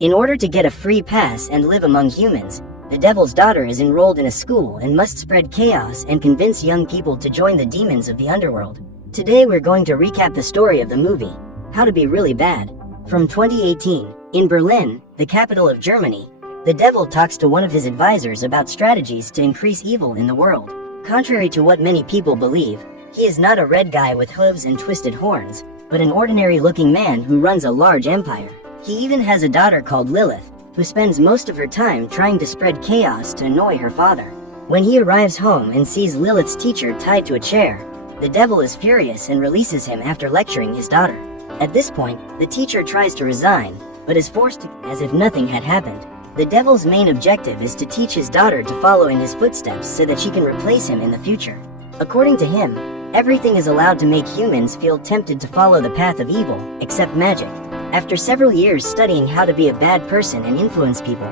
In order to get a free pass and live among humans, the Devil's Daughter is enrolled in a school and must spread chaos and convince young people to join the demons of the underworld. Today we're going to recap the story of the movie, How to Be Really Bad. From 2018, in Berlin, the capital of Germany, the devil talks to one of his advisors about strategies to increase evil in the world. Contrary to what many people believe, he is not a red guy with hooves and twisted horns, but an ordinary-looking man who runs a large empire. He even has a daughter called Lilith, who spends most of her time trying to spread chaos to annoy her father. When he arrives home and sees Lilith's teacher tied to a chair, the devil is furious and releases him after lecturing his daughter. At this point, the teacher tries to resign, but is forced to, as if nothing had happened. The devil's main objective is to teach his daughter to follow in his footsteps so that she can replace him in the future. According to him, everything is allowed to make humans feel tempted to follow the path of evil, except magic. After several years studying how to be a bad person and influence people,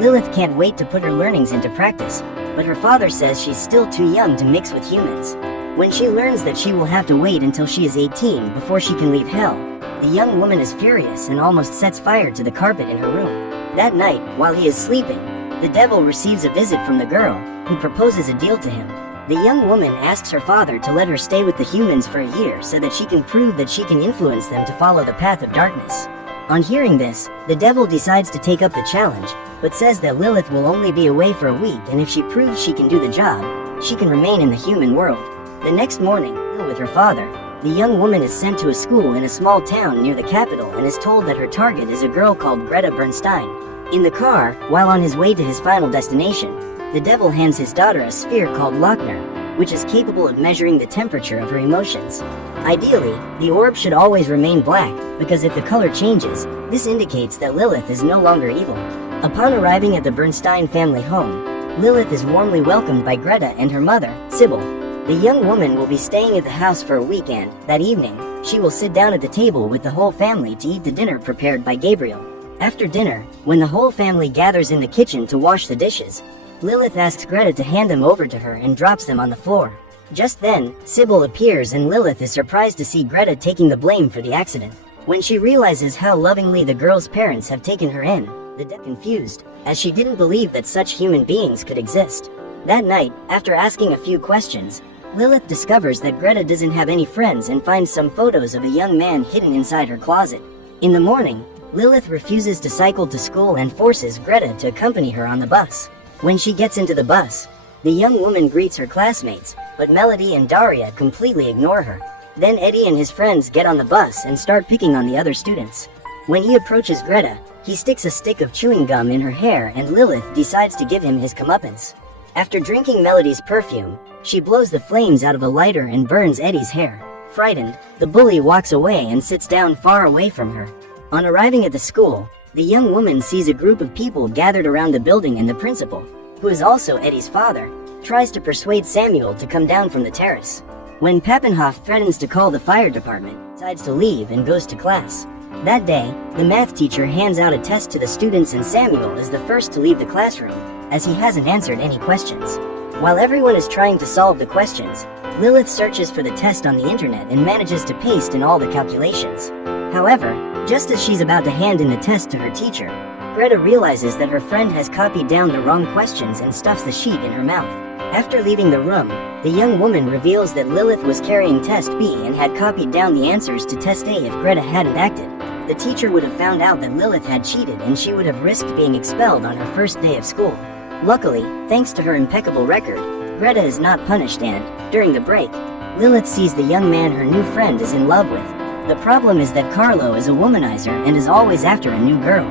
Lilith can't wait to put her learnings into practice, but her father says she's still too young to mix with humans. When she learns that she will have to wait until she is 18 before she can leave hell, the young woman is furious and almost sets fire to the carpet in her room. That night, while he is sleeping, the devil receives a visit from the girl, who proposes a deal to him. The young woman asks her father to let her stay with the humans for a year so that she can prove that she can influence them to follow the path of darkness. On hearing this, the devil decides to take up the challenge, but says that Lilith will only be away for a week, and if she proves she can do the job, she can remain in the human world. The next morning, with her father, the young woman is sent to a school in a small town near the capital and is told that her target is a girl called Greta Bernstein. In the car, while on his way to his final destination, the devil hands his daughter a sphere called Lochner, which is capable of measuring the temperature of her emotions. Ideally, the orb should always remain black, because if the color changes, this indicates that Lilith is no longer evil. Upon arriving at the Bernstein family home, Lilith is warmly welcomed by Greta and her mother, Sybil. The young woman will be staying at the house for a weekend. That evening, she will sit down at the table with the whole family to eat the dinner prepared by Gabriel. After dinner, when the whole family gathers in the kitchen to wash the dishes, Lilith asks Greta to hand them over to her and drops them on the floor. Just then, Sybil appears and Lilith is surprised to see Greta taking the blame for the accident. When she realizes how lovingly the girl's parents have taken her in, the devil is confused, as she didn't believe that such human beings could exist. That night, after asking a few questions, Lilith discovers that Greta doesn't have any friends and finds some photos of a young man hidden inside her closet. In the morning, Lilith refuses to cycle to school and forces Greta to accompany her on the bus. When she gets into the bus, the young woman greets her classmates, but Melody and Daria completely ignore her. Then Eddie and his friends get on the bus and start picking on the other students. When he approaches Greta, he sticks a stick of chewing gum in her hair and Lilith decides to give him his comeuppance. After drinking Melody's perfume, she blows the flames out of a lighter and burns Eddie's hair. Frightened, the bully walks away and sits down far away from her. On arriving at the school, the young woman sees a group of people gathered around the building and the principal, who is also Eddie's father, tries to persuade Samuel to come down from the terrace. When Pappenhoff threatens to call the fire department, decides to leave and goes to class. That day, the math teacher hands out a test to the students and Samuel is the first to leave the classroom, as he hasn't answered any questions. While everyone is trying to solve the questions, Lilith searches for the test on the internet and manages to paste in all the calculations. However, just as she's about to hand in the test to her teacher, Greta realizes that her friend has copied down the wrong questions and stuffs the sheet in her mouth. After leaving the room, the young woman reveals that Lilith was carrying test B and had copied down the answers to test A if Greta hadn't acted. The teacher would have found out that Lilith had cheated and she would have risked being expelled on her first day of school. Luckily, thanks to her impeccable record, Greta is not punished and, during the break, Lilith sees the young man her new friend is in love with. The problem is that Carlo is a womanizer and is always after a new girl.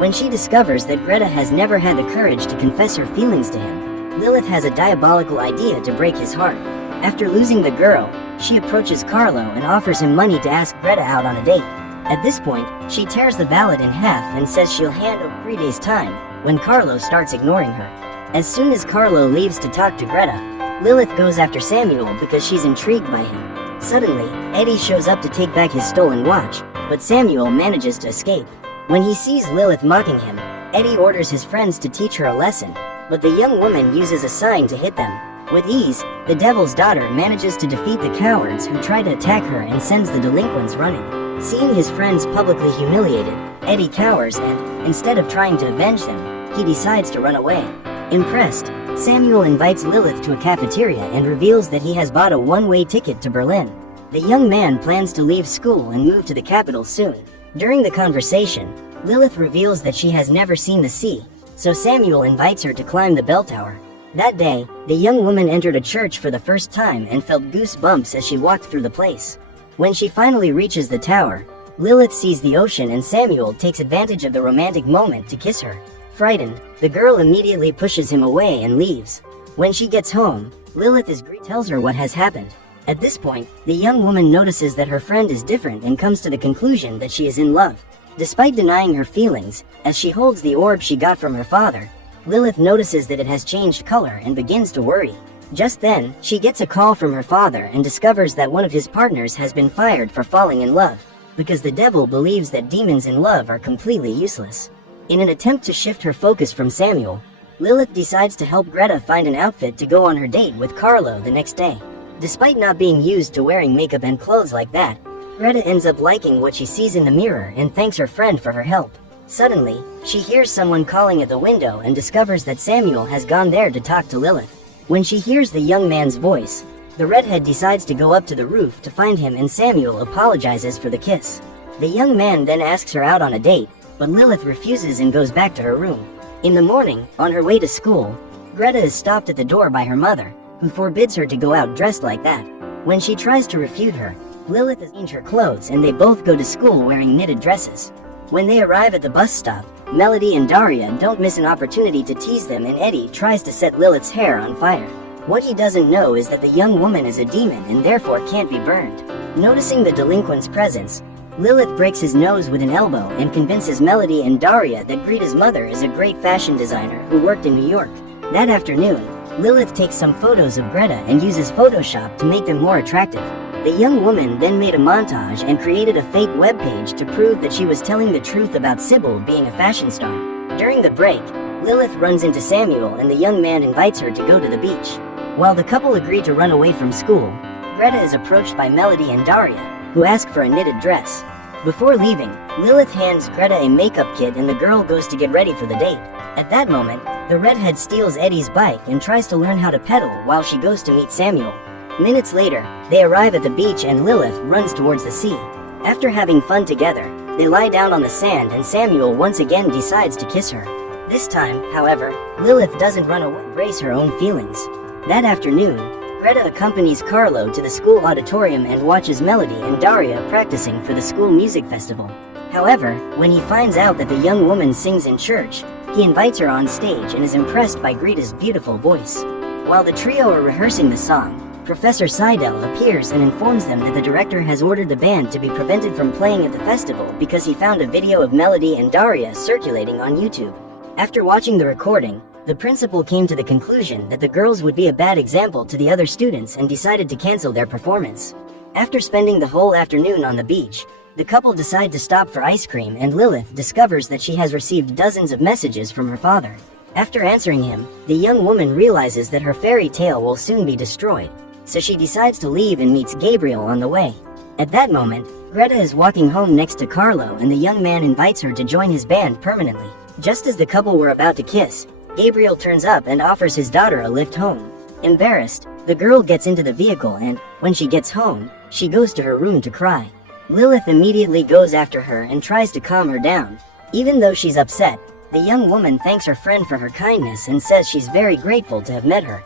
When she discovers that Greta has never had the courage to confess her feelings to him, Lilith has a diabolical idea to break his heart. After losing the girl, she approaches Carlo and offers him money to ask Greta out on a date. At this point, she tears the ballot in half and says she'll hand over 3 days' time, when Carlo starts ignoring her. As soon as Carlo leaves to talk to Greta, Lilith goes after Samuel because she's intrigued by him. Suddenly, Eddie shows up to take back his stolen watch, but Samuel manages to escape. When he sees Lilith mocking him, Eddie orders his friends to teach her a lesson, but the young woman uses a sign to hit them. With ease, the Devil's Daughter manages to defeat the cowards who try to attack her and sends the delinquents running. Seeing his friends publicly humiliated, Eddie cowers and, instead of trying to avenge them, he decides to run away. Impressed, Samuel invites Lilith to a cafeteria and reveals that he has bought a one-way ticket to Berlin. The young man plans to leave school and move to the capital soon. During the conversation, Lilith reveals that she has never seen the sea, so Samuel invites her to climb the bell tower. That day, the young woman entered a church for the first time and felt goosebumps as she walked through the place. When she finally reaches the tower, Lilith sees the ocean and Samuel takes advantage of the romantic moment to kiss her. Frightened, the girl immediately pushes him away and leaves. When she gets home, Lilith tells her what has happened. At this point, the young woman notices that her friend is different and comes to the conclusion that she is in love. Despite denying her feelings, as she holds the orb she got from her father, Lilith notices that it has changed color and begins to worry. Just then, she gets a call from her father and discovers that one of his partners has been fired for falling in love, because the devil believes that demons in love are completely useless. In an attempt to shift her focus from Samuel, Lilith decides to help Greta find an outfit to go on her date with Carlo the next day. Despite not being used to wearing makeup and clothes like that, Greta ends up liking what she sees in the mirror and thanks her friend for her help. Suddenly, she hears someone calling at the window and discovers that Samuel has gone there to talk to Lilith. When she hears the young man's voice, the redhead decides to go up to the roof to find him and Samuel apologizes for the kiss. The young man then asks her out on a date, but Lilith refuses and goes back to her room. In the morning, on her way to school, Greta is stopped at the door by her mother, who forbids her to go out dressed like that. When she tries to refute her, Lilith changes her clothes and they both go to school wearing knitted dresses. When they arrive at the bus stop, Melody and Daria don't miss an opportunity to tease them and Eddie tries to set Lilith's hair on fire. What he doesn't know is that the young woman is a demon and therefore can't be burned. Noticing the delinquent's presence, Lilith breaks his nose with an elbow and convinces Melody and Daria that Greta's mother is a great fashion designer who worked in New York. That afternoon, Lilith takes some photos of Greta and uses Photoshop to make them more attractive. The young woman then made a montage and created a fake webpage to prove that she was telling the truth about Sybil being a fashion star. During the break, Lilith runs into Samuel and the young man invites her to go to the beach. While the couple agree to run away from school, Greta is approached by Melody and Daria, who ask for a knitted dress. Before leaving, Lilith hands Greta a makeup kit and the girl goes to get ready for the date. At that moment, the redhead steals Eddie's bike and tries to learn how to pedal while she goes to meet Samuel. Minutes later, they arrive at the beach and Lilith runs towards the sea. After having fun together, they lie down on the sand and Samuel once again decides to kiss her. This time, however, Lilith doesn't run away, embrace her own feelings. That afternoon, Greta accompanies Carlo to the school auditorium and watches Melody and Daria practicing for the school music festival. However, when he finds out that the young woman sings in church, he invites her on stage and is impressed by Greta's beautiful voice. While the trio are rehearsing the song, Professor Seidel appears and informs them that the director has ordered the band to be prevented from playing at the festival because he found a video of Melody and Daria circulating on YouTube. After watching the recording, the principal came to the conclusion that the girls would be a bad example to the other students and decided to cancel their performance. After spending the whole afternoon on the beach, the couple decide to stop for ice cream and Lilith discovers that she has received dozens of messages from her father. After answering him, the young woman realizes that her fairy tale will soon be destroyed, so she decides to leave and meets Gabriel on the way. At that moment, Greta is walking home next to Carlo and the young man invites her to join his band permanently. Just as the couple were about to kiss, Gabriel turns up and offers his daughter a lift home. Embarrassed, the girl gets into the vehicle and, when she gets home, she goes to her room to cry. Lilith immediately goes after her and tries to calm her down. Even though she's upset, the young woman thanks her friend for her kindness and says she's very grateful to have met her.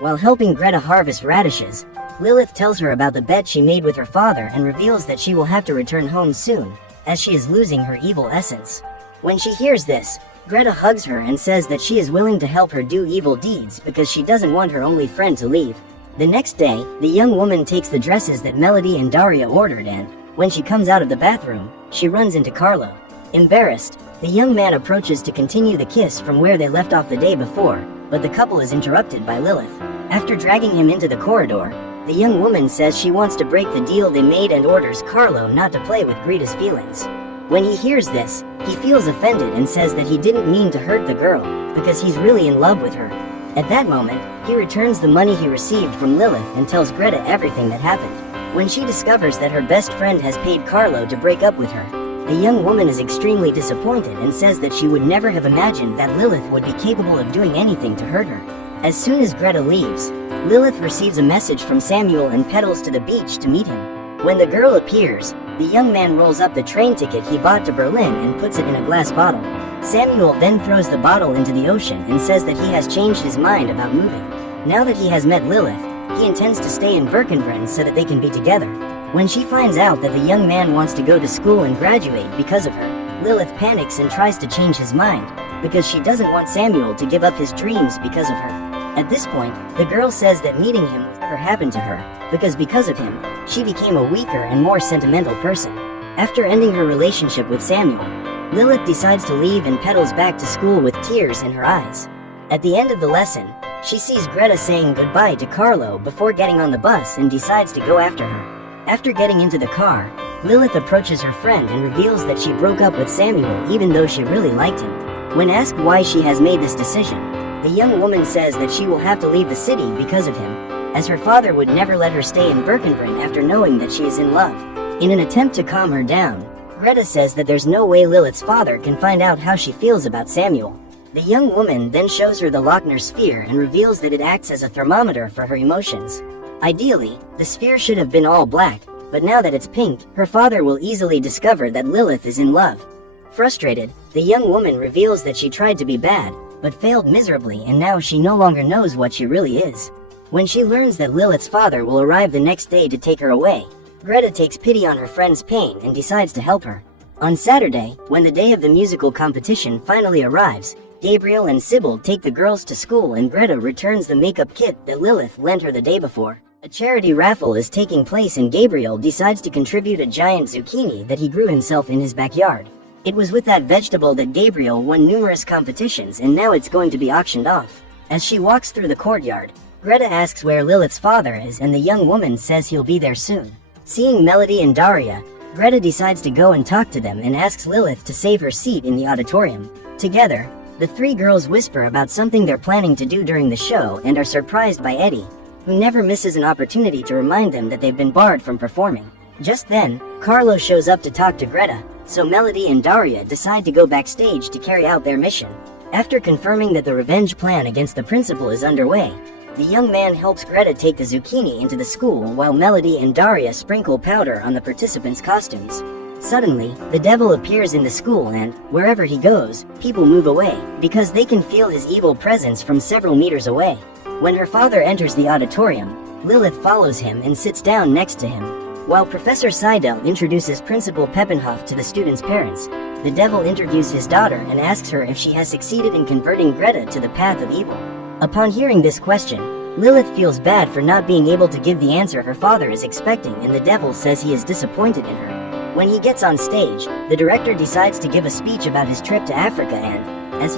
While helping Greta harvest radishes, Lilith tells her about the bet she made with her father and reveals that she will have to return home soon, as she is losing her evil essence. When she hears this, Greta hugs her and says that she is willing to help her do evil deeds because she doesn't want her only friend to leave. The next day, the young woman takes the dresses that Melody and Daria ordered and, when she comes out of the bathroom, she runs into Carlo. Embarrassed, the young man approaches to continue the kiss from where they left off the day before, but the couple is interrupted by Lilith. After dragging him into the corridor, the young woman says she wants to break the deal they made and orders Carlo not to play with Greta's feelings. When he hears this, he feels offended and says that he didn't mean to hurt the girl, because he's really in love with her. At that moment, he returns the money he received from Lilith and tells Greta everything that happened. When she discovers that her best friend has paid Carlo to break up with her, the young woman is extremely disappointed and says that she would never have imagined that Lilith would be capable of doing anything to hurt her. As soon as Greta leaves, Lilith receives a message from Samuel and pedals to the beach to meet him. When the girl appears, the young man rolls up the train ticket he bought to Berlin and puts it in a glass bottle. Samuel then throws the bottle into the ocean and says that he has changed his mind about moving. Now that he has met Lilith, he intends to stay in Birkenbrunn so that they can be together. When she finds out that the young man wants to go to school and graduate because of her, Lilith panics and tries to change his mind, because she doesn't want Samuel to give up his dreams because of her. At this point, the girl says that meeting him will never happen to her, because of him, she became a weaker and more sentimental person. After ending her relationship with Samuel, Lilith decides to leave and pedals back to school with tears in her eyes. At the end of the lesson, she sees Greta saying goodbye to Carlo before getting on the bus and decides to go after her. After getting into the car, Lilith approaches her friend and reveals that she broke up with Samuel even though she really liked him. When asked why she has made this decision, the young woman says that she will have to leave the city because of him, as her father would never let her stay in Birkenbrunn after knowing that she is in love. In an attempt to calm her down, Greta says that there's no way Lilith's father can find out how she feels about Samuel. The young woman then shows her the Lochner sphere and reveals that it acts as a thermometer for her emotions. Ideally, the sphere should have been all black, but now that it's pink, her father will easily discover that Lilith is in love. Frustrated, the young woman reveals that she tried to be bad, but failed miserably, and now she no longer knows what she really is. When she learns that Lilith's father will arrive the next day to take her away, Greta takes pity on her friend's pain and decides to help her. On Saturday, when the day of the musical competition finally arrives, Gabriel and Sybil take the girls to school and Greta returns the makeup kit that Lilith lent her the day before. A charity raffle is taking place and Gabriel decides to contribute a giant zucchini that he grew himself in his backyard. It was with that vegetable that Gabriel won numerous competitions, and now it's going to be auctioned off. As she walks through the courtyard, Greta asks where Lilith's father is and the young woman says he'll be there soon. Seeing Melody and Daria, Greta decides to go and talk to them and asks Lilith to save her seat in the auditorium. Together, the three girls whisper about something they're planning to do during the show and are surprised by Eddie, who never misses an opportunity to remind them that they've been barred from performing. Just then, Carlo shows up to talk to Greta, so Melody and Daria decide to go backstage to carry out their mission. After confirming that the revenge plan against the principal is underway, the young man helps Greta take the zucchini into the school while Melody and Daria sprinkle powder on the participants' costumes. Suddenly, the devil appears in the school and, wherever he goes, people move away, because they can feel his evil presence from several meters away. When her father enters the auditorium, Lilith follows him and sits down next to him. While Professor Seidel introduces Principal Peppenhoff to the students' parents, the devil interviews his daughter and asks her if she has succeeded in converting Greta to the path of evil. Upon hearing this question, Lilith feels bad for not being able to give the answer her father is expecting, and the devil says he is disappointed in her. When he gets on stage, the director decides to give a speech about his trip to Africa and, as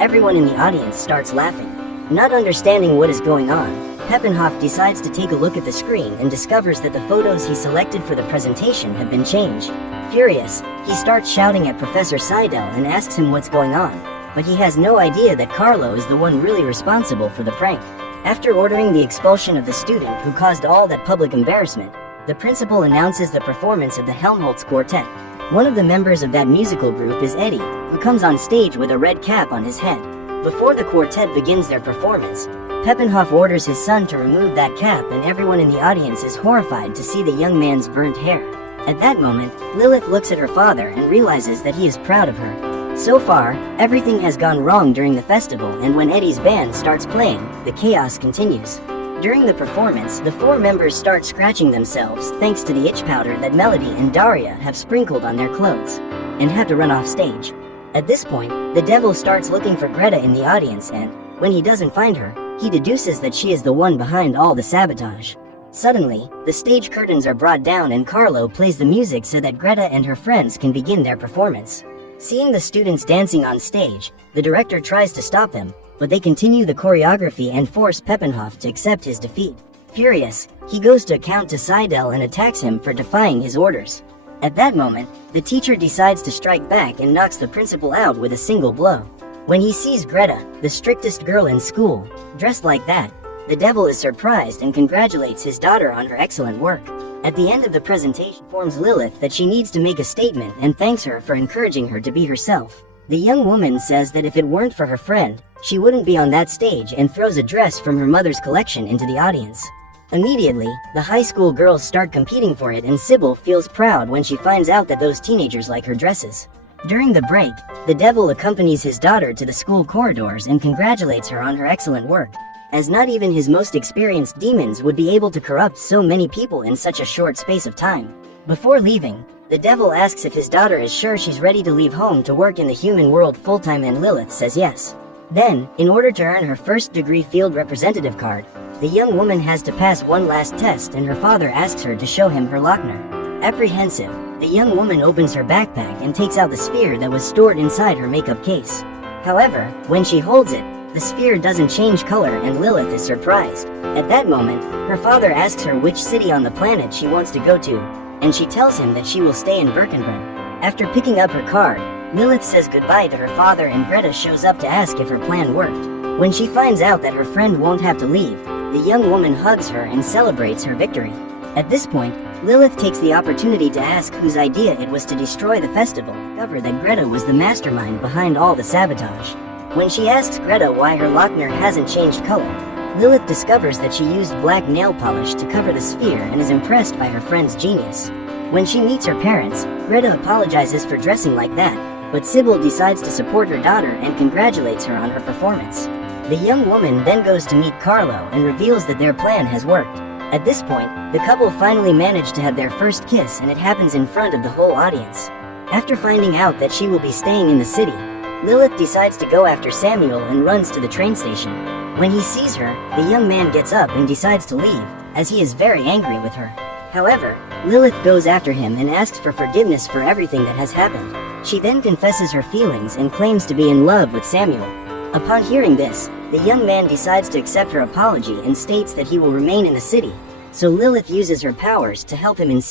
everyone in the audience starts laughing. Not understanding what is going on, Peppenhoff decides to take a look at the screen and discovers that the photos he selected for the presentation have been changed. Furious, he starts shouting at Professor Seidel and asks him what's going on, but he has no idea that Carlo is the one really responsible for the prank. After ordering the expulsion of the student who caused all that public embarrassment, the principal announces the performance of the Helmholtz Quartet. One of the members of that musical group is Eddie, who comes on stage with a red cap on his head. Before the quartet begins their performance, Peppenhoff orders his son to remove that cap, and everyone in the audience is horrified to see the young man's burnt hair. At that moment, Lilith looks at her father and realizes that he is proud of her. So far, everything has gone wrong during the festival, and when Eddie's band starts playing, the chaos continues. During the performance, the four members start scratching themselves thanks to the itch powder that Melody and Daria have sprinkled on their clothes, and have to run off stage. At this point, the devil starts looking for Greta in the audience, and, when he doesn't find her, he deduces that she is the one behind all the sabotage. Suddenly, the stage curtains are brought down and Carlo plays the music so that Greta and her friends can begin their performance. Seeing the students dancing on stage, the director tries to stop them, but they continue the choreography and force Peppenhoff to accept his defeat. Furious, he goes to account to Seidel and attacks him for defying his orders. At that moment, the teacher decides to strike back and knocks the principal out with a single blow. When he sees Greta, the strictest girl in school, dressed like that, the devil is surprised and congratulates his daughter on her excellent work. At the end of the presentation, informs Lilith that she needs to make a statement and thanks her for encouraging her to be herself. The young woman says that if it weren't for her friend, she wouldn't be on that stage and throws a dress from her mother's collection into the audience. Immediately, the high school girls start competing for it and Sybil feels proud when she finds out that those teenagers like her dresses. During the break, the devil accompanies his daughter to the school corridors and congratulates her on her excellent work, as not even his most experienced demons would be able to corrupt so many people in such a short space of time. Before leaving, the devil asks if his daughter is sure she's ready to leave home to work in the human world full-time and Lilith says yes. Then, in order to earn her first-degree field representative card, the young woman has to pass one last test and her father asks her to show him her Lochner. Apprehensive, the young woman opens her backpack and takes out the sphere that was stored inside her makeup case. However, when she holds it, the sphere doesn't change color and Lilith is surprised. At that moment, her father asks her which city on the planet she wants to go to, and she tells him that she will stay in Birkenbrunn. After picking up her card, Lilith says goodbye to her father and Greta shows up to ask if her plan worked. When she finds out that her friend won't have to leave, the young woman hugs her and celebrates her victory. At this point, Lilith takes the opportunity to ask whose idea it was to destroy the festival, discover that Greta was the mastermind behind all the sabotage. When she asks Greta why her Lochner hasn't changed color, Lilith discovers that she used black nail polish to cover the sphere and is impressed by her friend's genius. When she meets her parents, Greta apologizes for dressing like that, but Sybil decides to support her daughter and congratulates her on her performance. The young woman then goes to meet Carlo and reveals that their plan has worked. At this point, the couple finally manage to have their first kiss and it happens in front of the whole audience. After finding out that she will be staying in the city, Lilith decides to go after Samuel and runs to the train station. When he sees her, the young man gets up and decides to leave, as he is very angry with her. However, Lilith goes after him and asks for forgiveness for everything that has happened. She then confesses her feelings and claims to be in love with Samuel. Upon hearing this, the young man decides to accept her apology and states that he will remain in the city, so Lilith uses her powers to help him incinerate